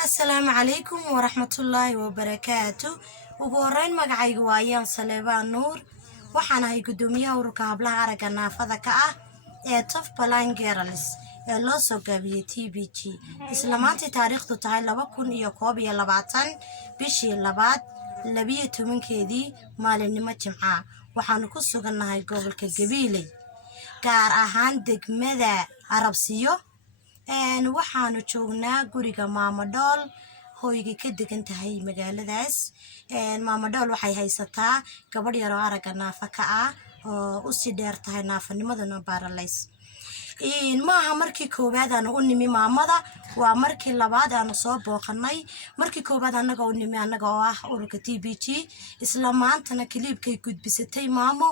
السلام عليكم ورحمة الله وبركاته وقورين مقعي قوايان صليبان نور وحانا هاي قدومية وركاب لها عرقا نافذة كأه طف بلان جيراليس لو سو قابية تي بي جي إسلاماتي تاريخ تاهي لبكون يقوبي لبعتان بيشي لبعت لبية من كيدي مالي نما جمعا وحانو كسو قلنا هاي قوبل كالقبيلي كار أهان دقمدا عربسيو waxaanu joognaa guriga Maama Dool hooyga ka degan tahay magaaladaas Maama Dool waxay haysataa gabadh yar oo arag naafa ka ah oo u sii dheer tahay naafanimadana baaralays maaha markii koowaad aan u nimi maamada waa markii labaad aan soo booqanay markii koowaad anaga u nimi anaga oo ah ururka TBG isla maantana kliibkay gudbisatay maamo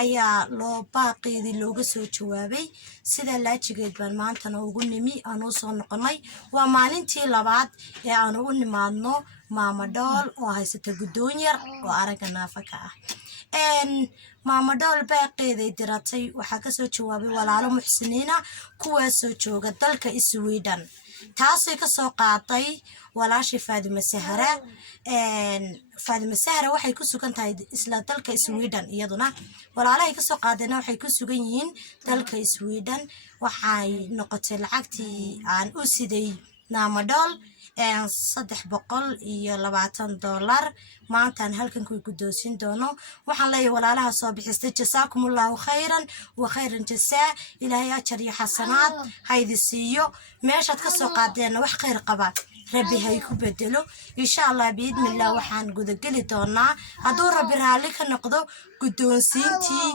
ayaa loo baaqeedii looga soo jawaabay sida laajigeed baan maantana ugu nimi aan u soo noqonay waa maalintii labaad ee aan u nimaadno Maama Dool oo haysata gudoon yar oo arag naafa ka ah Maama Dool baaqeeday diratay waxa ka soo jawaabay walaalo muxsiniina kuwaas soo jooga dalka Sweden taasay ka soo qaatay walaashi Faadima Sahra waxay ku sugan tahay isla dalka Sweden iyaduna walaalahay ka soo qaadayna waxay ku sugan yihiin dalka Sweden waxay noqotay lacagtii aan u siday Maama Dool $320 maantaan halkan ku gudoosin doono waxaan leeyahay walaalaha soo bixistay jasaakumullahu khayran wa khayran jasaa ilaahay ajar iyo xasanaad haydi siiyo meeshaad ka soo qaadeen wax khayr qaba rabbi hay ku bedelo insha Allah biidnillah waxaan gudageli doonaa haduu rabbi raali ka noqdo gudoonsiintii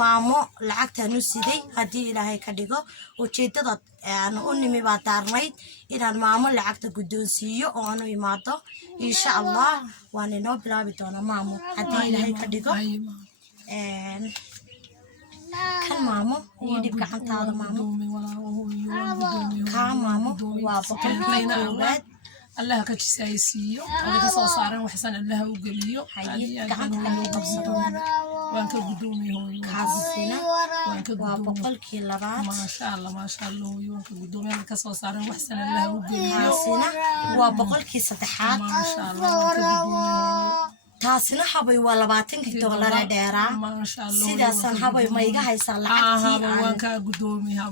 maamo lacagtaanu siday hadii ilaahay ka dhigo ujeedada aan u nimi baa daarnayd inaan maamo lacagta gudoonsiiyo oo aanu imaado insha Allah waan inoo bilaabi doonaa maamo hadii ilaahay ka dhigo kan maamo iyo dib gacantaada maamo ka maamo waa boqolkiiba الله كجسايسيو أنا كسر صارن وحسن الله وقليو وانك قدومي هو كاسينا وانك وبقولك لبعض ما شاء الله وانك قدومي أنا كسر صارن وحسن الله وقليو كاسينا وبقولك صدحات ما شاء الله وانك قدومي taasina habay waa $20 dheera sidaasan habay ma iga haysan lacagtii waan ka gudoomiyaa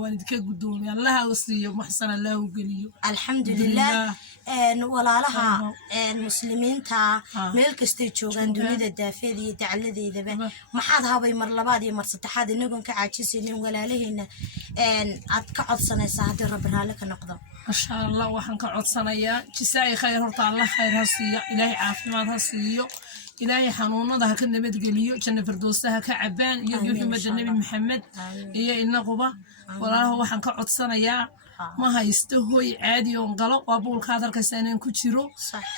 waan idinka gudoomiyaa Allah u siiyo maxsan Allah u galiyo alxamdulillah walaalaha muslimiinta meel kastay joogan dunida daafeed iyo dacaladeedaba maxaad habay mar labaad iyo mar saddexaad inagoon ka caajisaynin walaalaheena aad ka codsanaysaa hadii rabbi raali ka noqdo ما شاء الله وحن كعد صنايا جساي خير هرتا الله خير هسيو إلهي عافيمان هسيو إلهي حنونا ده كنا بتقليو جنة فردوسها كعبان يوحي النبي محمد إيه إلنا قبا ولا هو وحن كعد صنايا ما هيستهوي عادي ونقلق وابول خاطر كسانين كتيرو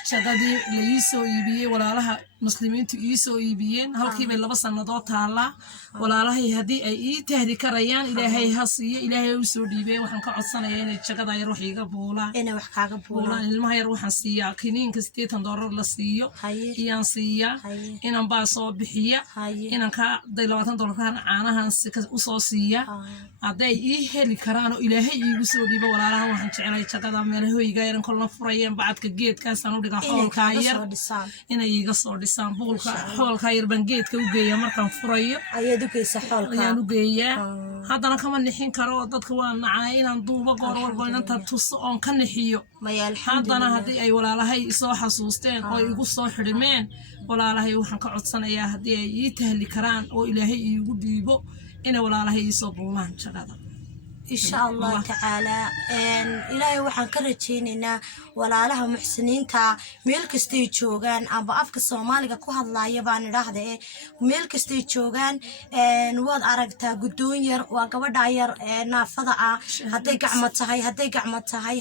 شغادي ليسو يبيه ولا لها مسلمين تيسو يبيين هل كيف اللي بس النضوط هلا ولا لها هدي أي تهدي كريان إلهي هصية إلهي يسود يبيه وحن كعصنا يعني شغادا يروح يقبولا أنا وحكاك بولا ما يروح السيا كنين كستيت ندور للسيا إيان سيا إن باصو بحية إن كا دلواتن دور كان عنها هنسك أصوصية عدي إيه اللي كرانو إلهي يسود يبيه ولا لها وحن شعلي شغادا ماله يجايرن كلنا فريان بعد كجيت كاسانو دقا حول كاير إن يقصر سامبولك حول خير بنجيت كوجيا مركان فريو أيادو كيس حولك أيادو جيا هذا أنا كمان نحين كرو ضد كمان عاين ندوب قرور بين أنت تصون كنحيو هذا أنا هدي أي ولا لهي صو حسوستين أو يقول صو حرمين ولا لهي وحن كعد سنة يا هدي يتهلي كران أو إلهي يقول يبو إن ولا لهي صبولان شغادا إن شاء الله تعالى إلهي وحن كرتشيننا ولا لها محسنين تا ملك ستيجوجان أبا أفك الصومالي كوه الله يبان رهده ملك ستيجوجان نواد أرجتا قدون ير وقبل داير نافضة هدي قعمت هاي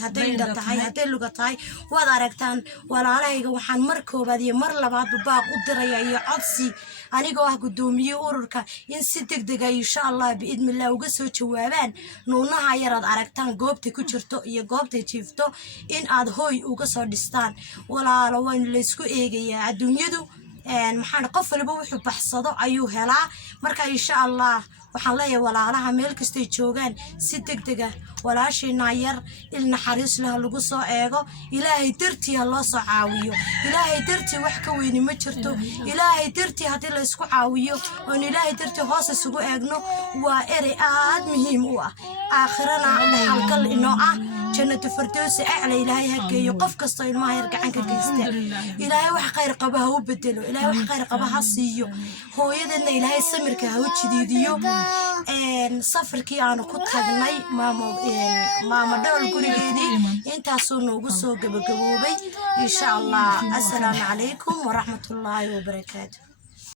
هدي ندتهاي هدي لقتهاي واد أرجتان ولا لها وحن مركو بدي مر لبعض بباق قدرية يعطسي أنا جواه قدومي أوركا إن صدق دقة إن شاء الله بإذن الله وقصو جوابان نونها يرد أركتان قوبتي كجرتو يا قوبتي شفتو إن هوي وقصو دستان ولا لو إن لسكو إيجي الدنيا دو maxaan qof walba wuxuu baxsado ayuu helaa marka insha Allah waxaan leeyahay walaalaha meel kastay joogaan si degdeg ah walaashiina yar il naxariis leh lagu soo eego ilaahay dartii ha loo soo caawiyo ilaahay dartii wax ka weyni ma jirto ilaahay dartii haddii la isku caawiyo oon ilaahay dartii hoos isugu eegno waa erey aad muhiim u ah aakhirana halgal inoo ah jannatu firdawsi acla ilaahay ha geeyo qof kastoo ilmaha yar gacan ka geysta ilaahay wax khayr qaba ha u bedelo ilaahay wax khayr qaba ha siiyo hooyadeedna ilaahay samirka ha u jidiidiyo safarkii aanu ku tagnay maama dhowl gurigeedii intaasuu noogu soo gabagaboobay insha allah assalaamu calaykum waraxmatullaahi wabarakaatu